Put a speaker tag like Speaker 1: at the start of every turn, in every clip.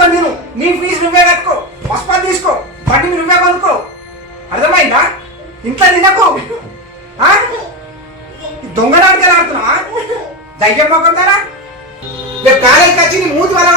Speaker 1: చేసుకొని నేను. నీ ఫీజు నువ్వే కట్టుకో. పసుపాలు తీసుకో. బట్టి నువ్వే కొనుక్కో. అర్థమైందా? ఇంట్లో తినకు. ఆ? ఈ దొంగడాడికి దయ్యం మొక్కం కదా? రేపు కాలేజీకి వచ్చి నీ మూతి వల్ల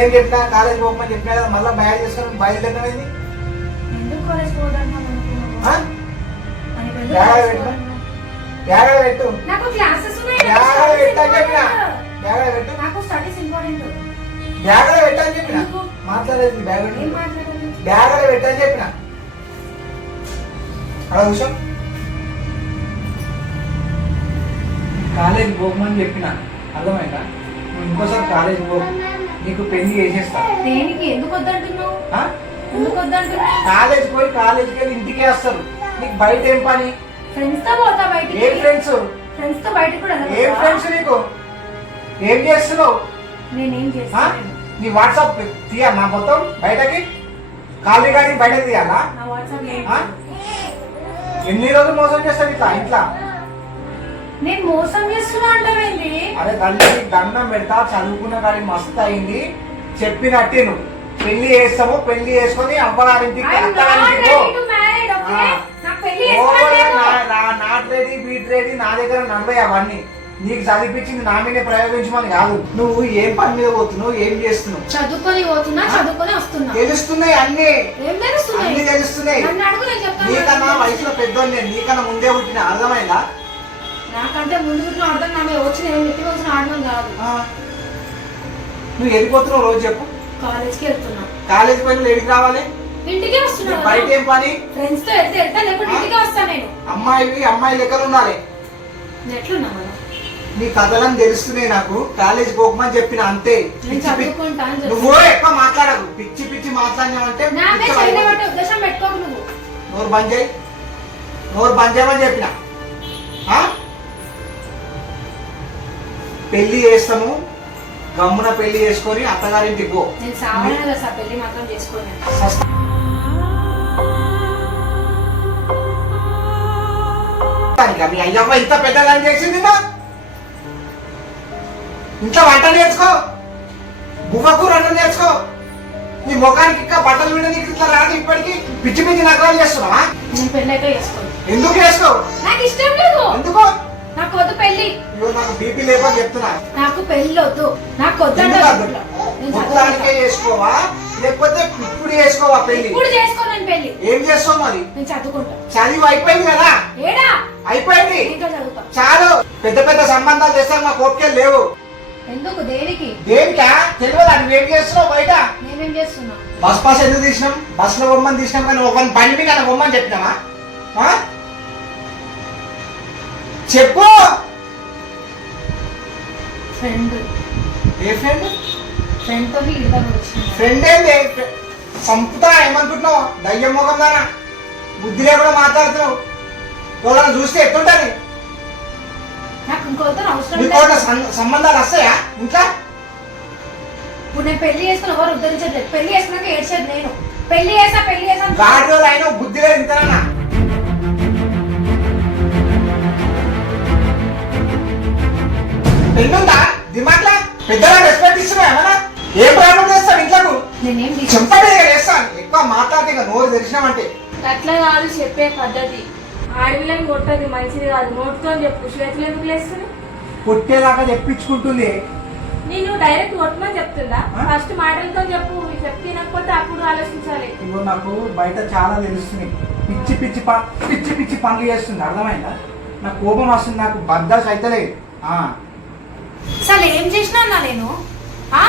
Speaker 1: నేను చెప్పినా కాలేజీ పోకమని చెప్పినా కదా మళ్ళీ బ్యాగ్ చేసుకొని? బ్యాగ్ పెట్టు. బ్యాగ్ పెట్టు. బ్యాగ్ పెట్టని చెప్పినా. బ్యాగ్ పెట్టు. బ్యాగ్ పెట్టని చెప్పిన? మాట్లాడేది బ్యాగ్ బ్యాగ్ పెట్టని చెప్పిన. అలా విషయం కాలేజీ పోకమని చెప్పిన. అర్థమైందా? ఇంకోసారి కాలేజీ పో. నీకు పెళ్ళి చేసేస్తా.
Speaker 2: దేనికి? ఎందుకు వద్దంటున్నావు? ఎందుకు వద్దంటున్నావు?
Speaker 1: కాలేజ్ పోయి కాలేజీకి వెళ్ళి ఇంటికే వస్తారు. నీకు బయట ఏం పని?
Speaker 2: ఫ్రెండ్స్తో పోతా బయటికి.
Speaker 1: ఏం ఫ్రెండ్స్?
Speaker 2: ఫ్రెండ్స్తో బయటికి కూడా
Speaker 1: ఏం. ఫ్రెండ్స్ నీకు? ఏం చేస్తున్నావు?
Speaker 2: నేనేం
Speaker 1: ఆ?
Speaker 2: చేస్తాను
Speaker 1: నీ వాట్సాప్ తీయాలి నా మొత్తం బయటకి? ఖాళీ గాడి బయటకి తీయాలా?
Speaker 2: నా వాట్సాప్?
Speaker 1: ఎన్ని రోజులు మోసం చేస్తావు ఇట్లా? ఇంట్లో?
Speaker 2: నేను మోసం చేస్తున్నా అంటావేంది
Speaker 1: అరే తల్లి దండం పెడతా చదువుకున్న కానీ మస్తు అయింది. చెప్పినట్టే నువ్వు పెళ్ళి చేస్తాము పెళ్ళి చేసుకొని అమ్మగారింటికి నాట్ రెడీ బీట్ రెడీ నా దగ్గర నలభై అవన్నీ. నీకు చదివించింది నా మీదే ప్రయోగించమని కాదు. నువ్వు ఏం పని మీద పోతున్నావు ఏం చేస్తున్నావు?
Speaker 2: చదువుకొని పోతున్నా? చదువుకొని వస్తున్నా.
Speaker 1: తెలుస్తున్నాయి అన్ని. అన్ని తెలుస్తున్నాయి. నీకన్నా వయసులో పెద్దోడు నేను నీకన్నా ముందే పుట్టిన అర్థమైందా?
Speaker 2: నాకంటే ముందు పుట్టిన అర్థం నా వచ్చిన ఏం నెత్తి వచ్చిన ఆడడం కాదు.
Speaker 1: నువ్వు వెళ్ళిపోతున్నావు రోజు చెప్పు.
Speaker 2: కాలేజ్కి వెళ్తున్నా.
Speaker 1: కాలేజీ పని ఎడికి రావాలి?
Speaker 2: ఇంటికి వస్తున్నా
Speaker 1: బయట ఏం పని?
Speaker 2: ఫ్రెండ్స్తో వెళ్తే వెళ్తా లేకపోతే? ఇంటికి వస్తా నేను.
Speaker 1: అమ్మాయివి అమ్మాయి లెక్కలు ఉండాలి.
Speaker 2: నేను ఎట్లున్నా
Speaker 1: నీ కథలను తెలుస్తున్నాయి నాకు. కాలేజీ పోకమని చెప్పిన అంతే. నువ్వు ఎక్కువ మాట్లాడకు. పిచ్చి పిచ్చి మాట్లాడినావంటే నోరు బంద్ చేయి. నోరు బంద్ చేయమని చెప్పిన? పెళ్ళి చేస్తాము గమ్మున పెళ్ళి చేసుకొని అత్తగారింటికి పో.
Speaker 2: నేను సామాన్య కదా సార్ పెళ్ళి మాత్రం చేసుకోను.
Speaker 1: సస్- మీ అయ్యమ్మ ఇంత పెద్దదని చేసింది నా ఇంత వంట నేర్చుకో. బువ్వకూర అన్నం నేర్చుకో. నీ ముఖానికి ఇంకా బట్టలు విడ నీకు ఇట్లా రాదు ఇప్పటికి. పిచ్చి పిచ్చి నగరాలు చేస్తున్నావా?
Speaker 2: నేను పెళ్ళి అయితే చేసుకోను.
Speaker 1: ఎందుకు చేసుకో?
Speaker 2: నాకు ఇష్టం లేదు.
Speaker 1: ఎందుకో?
Speaker 2: వద్దు
Speaker 1: పెళ్ళి నాకు బీపీ చెప్తున్నా.
Speaker 2: నాకు పెళ్ళి వద్దు. నాకు.
Speaker 1: చేసుకోవా? లేకపోతే ఇప్పుడు చేసుకోవా పెళ్ళి
Speaker 2: ఇప్పుడు చేసుకోను నేను పెళ్ళి
Speaker 1: ఏం చేస్తావు మరి?
Speaker 2: నేను చదువుకుంటా.
Speaker 1: చదివి అయిపోయింది కదా?
Speaker 2: ఏడా?
Speaker 1: అయిపోయింది? చాలు. పెద్ద పెద్ద సంబంధాలు తెస్తారు మా కోరికలు లేవు.
Speaker 2: ఎందుకు? దేనికి?
Speaker 1: దేనికా? తెలియదు? అది ఏం చేస్తున్నావు బయట?
Speaker 2: నేనేం చేస్తున్నా?
Speaker 1: బస్ పాస్ ఎందుకు తీసినాం? బస్లో బొమ్మని తీసినాం కానీ ఒక బండి మీద బొమ్మని చెప్పినావా? చెప్పు.
Speaker 2: ఫ్రెండ్
Speaker 1: ఏ ఫ్రెండ్
Speaker 2: ఫ్రెండ్తో
Speaker 1: ఫ్రెండ్ ఏంది? సంపుతా ఏమనుకుంటున్నావు? దయ్యం మొగం దానా? బుద్ధి లేకుండా మాట్లాడుతున్నావు. వాళ్ళని చూస్తే ఎట్టుంటది
Speaker 2: నాకు అవసరం
Speaker 1: సంబంధాలు వస్తాయా ఇంకా
Speaker 2: ఇప్పుడు నేను పెళ్ళి చేసుకుని ఎవరు ఉద్ధరించట్లేదు. పెళ్ళి చేసుకున్నాక ఏడ్చేది నేను. పెళ్ళి చేసా పెళ్ళి చేసా
Speaker 1: రోజులు అయినా బుద్ధి లేదు ఇంతనా పెళ్ళుందా దిమాట్లా పెద్దలా రెస్పెక్ట్ ఇస్తున్నా ఏమన్నా? ఏం ప్రాబ్లం చేస్తాను ఇంట్లోకు?
Speaker 2: నేనేం
Speaker 1: చెంపడే చేస్తాను. ఎక్కువ మాట్లాడితే ఇక నోరు తెరిచినామంటే
Speaker 3: అట్లా కాదు చెప్పే పద్ధతి. ఆడపిల్లని కొట్టది మంచిది కాదు. నోటితో చెప్పు. చేతులు ఎందుకు లేస్తుంది?
Speaker 1: పుట్టేదాకా తెప్పించుకుంటుంది
Speaker 3: నేను డైరెక్ట్ కొట్టమని చెప్తుందా?
Speaker 1: ఆ?
Speaker 3: ఫస్ట్ మాటలతో చెప్పు. చెప్తే తినకపోతే అప్పుడు ఆలోచించాలి.
Speaker 1: ఇగో నాకు బయట చాలా తెలుస్తున్నాయి పిచ్చి పిచ్చి ప- పిచ్చి పిచ్చి పనులు చేస్తుంది. అర్థమైందా? నాకు కోపం వస్తుంది. నాకు బద్దాస్ అవుతలేదు ఆ.
Speaker 2: అసలు ఏం చేసినా అన్నా నేను? ఆ?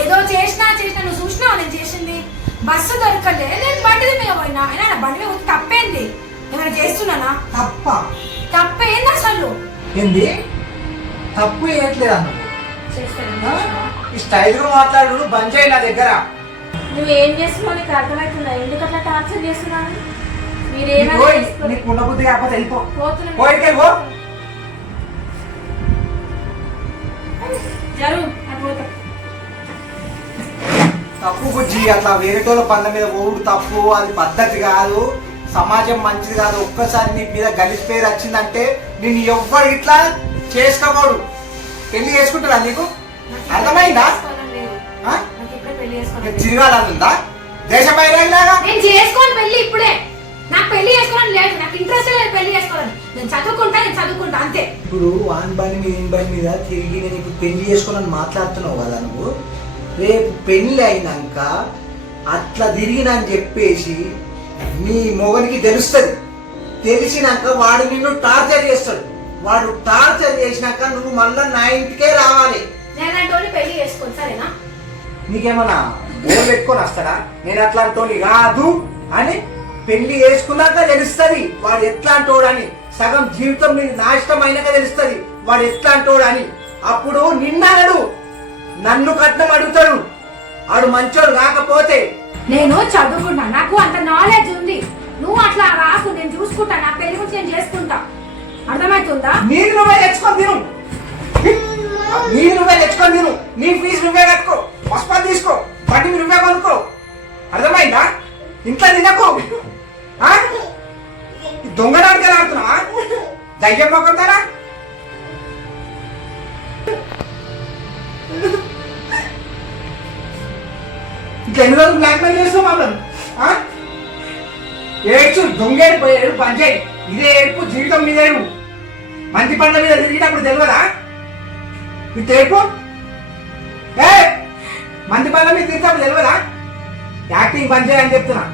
Speaker 2: ఏదో చేసినా చేసినా నువ్వు చూసినావా నేను చేసింది? బస్సు దొరకలే నేను బండి మీద పోయినా. అయినా నా బండి మీద తప్పేంది? ఏమైనా చేస్తున్నానా?
Speaker 1: తప్ప.
Speaker 2: తప్పేంది అసలు?
Speaker 1: ఏంది? తప్పు ఏట్లేదు అన్న. ఈ స్టైల్గా మాట్లాడు బంద్ చేయి నా దగ్గర.
Speaker 3: నువ్వు ఏం చేస్తున్నావు నీకు అర్థమవుతుందా ఎందుకు అట్లా టార్చర్ చేస్తున్నావు? మీరేమైనా.
Speaker 1: నీకు ఉండబుద్ధి కాకపోతే వెళ్ళిపో.
Speaker 3: పోతున్నా
Speaker 1: తప్పు బుజ్జి అట్లా వేరేటోళ్ళ పనుల మీద ఓడు తప్పు అది పద్ధతి కాదు. సమాజం మంచిది కాదు. ఒక్కసారి నీ మీద గలిసి పేరు వచ్చిందంటే నేను ఎవ్వరు ఇట్లా చేసుకోకూడదు. పెళ్ళి చేసుకుంటారా నీకు? అర్థమైందా? ఆ?
Speaker 2: నాకు ఇప్పుడే పెళ్ళి చేసుకోవాలి
Speaker 1: చిరగాలనుందా దేశ బైరాగిలాగా
Speaker 2: నేను చేసుకోను పెళ్ళి ఇప్పుడే. నాకు పెళ్ళి చేసుకోవాలని లేదు. నాకు ఇంట్రెస్ట్ లేదు పెళ్ళి చేసుకోవాలని. నేను చదువుకుంటా నేను చదువుకుంటా అంతే.
Speaker 1: ఇప్పుడు వాన్ బండి మీద ఈయన బండి మీద తిరిగి నేను ఇప్పుడు పెళ్ళి చేసుకోనని మాట్లాడుతున్నావు కదా నువ్వు. రేపు పెళ్ళి అయినాక అట్లా తిరిగినా అని చెప్పేసి నీ మొగనికి తెలుస్తుంది. తెలిసినాక వాడు నిన్ను టార్చర్ చేస్తాడు. వాడు టార్చర్ చేసినాక నువ్వు మళ్ళా నా ఇంటికే రావాలి.
Speaker 2: నేను పెళ్ళి చేసుకోను సరేనా?
Speaker 1: నీకేమన్నా ఓన్ పెట్టుకొని వస్తాడా? నేను అట్లాంటి కాదు అని పెళ్ళి చేసుకున్నాక తెలుస్తుంది వాడు ఎట్లాంటోడు అని సగం జీవితం నీకు నాశనం అయినాక తెలుస్తుంది. వాడు ఎట్లాంటోడు అని. అప్పుడు నిన్నడు నన్ను కట్నం అడుగుతాడు. వాడు మంచోడు కాకపోతే.
Speaker 2: నేను చదువుకుంటా నాకు అంత నాలెడ్జ్ ఉంది. నువ్వు అట్లా రాకు. నేను చూసుకుంటా. నా పెళ్ళి గురించి నేను చేసుకుంటా. అర్థమవుతుందా
Speaker 1: నీది నువ్వే తెచ్చుకొని తిను. నీది నువ్వే తెచ్చుకొని తిను. నీ ఫీజు నువ్వే కట్టుకో. పసుపతి తీసుకో. బండి నువ్వే కొనుక్కో. అర్థమైందా? ఇంట్లో తినకు. దయ్యం మొక్కుతారా కదా ఎన్ని రోజులు బ్లాక్మెయిల్ చేస్తాం మమ్మల్ని ఏడ్చు దొంగేడు పోయాడు పంచాయి ఇదే ఏడుపు జీవితం మీద ఏడు మంచి పండ్ల మీద తిరిగినప్పుడు తెలియదా ఇది ఏడుపు ఏ మంచి పండ్ల మీద తిరిగినప్పుడు తెలియదా యాక్టింగ్ పనిచేయని చెప్తున్నా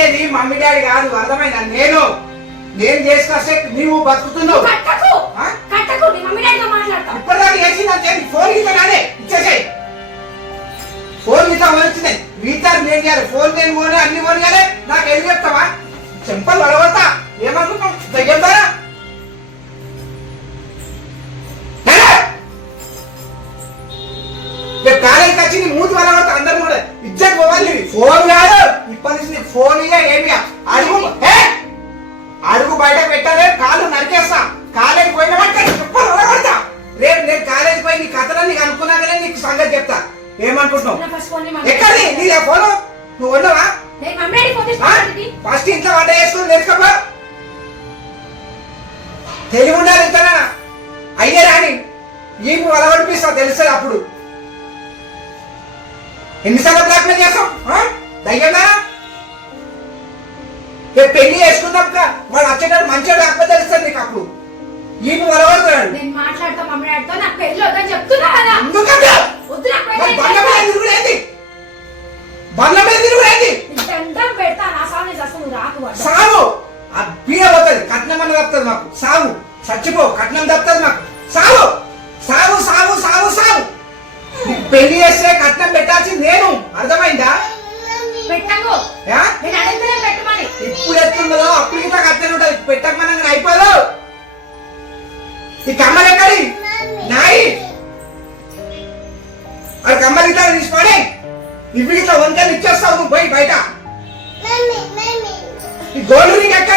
Speaker 1: కట్టేది మమ్మీ డాడీ కాదు అర్థమైందా? నేను నేను చేసుకొస్తే నీవు బతుకుతున్నావు. ఇప్పటిదాకా ఫోన్ ఇట్లా నాదే ఇచ్చేసాయి. ఫోన్ వచ్చినాయి రీఛార్జ్ నేను చేయాలి ఫోన్ నేను కొని అన్ని కొనియాలి నాకు ఏం చెప్తావా? చెంపలు అడగొడతా ఏమనుకుంటావు? దగ్గర రేపు కాలేజీకి వచ్చి నీ పోవాలి నీది. ఫోన్ కాదు. ఇప్పటి నుంచి నీకు ఫోన్ ఇయ్య ఏమి అడుగు. ఏ? అడుగు బయట పెట్టాలి కాళ్ళు నరికేస్తా. కాలేజీ పోయిన వలగొడతా రేపు నేను కాలేజీ పోయి నీ కథలో నీకు అనుకున్నాకనే నీకు సంగతి చెప్తా. ఏమనుకుంటున్నావు? ఎక్కడి నీ ఫోన్? నువ్వు ఉన్నావా ఫస్ట్ ఇంట్లో వంట చేసుకుని నేర్చుకోపా. తెలివి ఉండాలి ఇంతనా అయ్యే రాని ఈపు వలగొడిపిస్తా తెలుస్తుంది అప్పుడు. ఎన్నిసార్లు బ్లాక్మెయిల్ చేస్తాం? ధైర్యంగా రేపు పెళ్ళి చేసుకున్నాక వాడు వచ్చేటప్పుడు మంచిగా కాకపోతే తెలుస్తుంది నీకు అప్పుడు. ఈపు వలగొడతాడు
Speaker 2: నేను మాట్లాడతా మమ్మీ డాడీతో నాకు పెళ్ళి వద్దని చెప్తున్నా కదా.
Speaker 1: ఎందుకంటే?
Speaker 2: వద్దు నాకు
Speaker 1: మరి
Speaker 2: పెళ్ళి
Speaker 1: బండ్ల మీద తిరుగుడు ఏంది బండ్ల మీద తిరుగుడు ఏంది
Speaker 2: దండం పెడతా నా సాగు అసలు నువ్వు రాకు వాడు.
Speaker 1: సావు! ఆ బీడ పోతుంది కట్నం అన్న తప్పుతుంది మాకు. సావు! చచ్చిపో కట్నం తప్పుతుంది మాకు. సావు! సావు సావు సావు సావు! నీకు పెళ్ళి చేస్తే కట్నం పెట్టాల్సింది నేను. అర్థమైందా?
Speaker 2: పెట్టకు? నేను అడిగితేనే పెట్టమని.
Speaker 1: ఇప్పుడు ఎట్లున్నదో అప్పుడు ఇట్లా కట్టెలు ఉంటుంది. పెట్టకమనగా అయిపోదు. ఈ కమ్మలు ఎక్కడి? నాయి. అది కమ్మలు ఇట్లా తీసుకోండి ఇవి ఇట్లా వంకలు ఇచ్చేస్తావు నువ్వు పోయి బయట. ఈ గోల్డ్ రింగ్ ఎక్కడి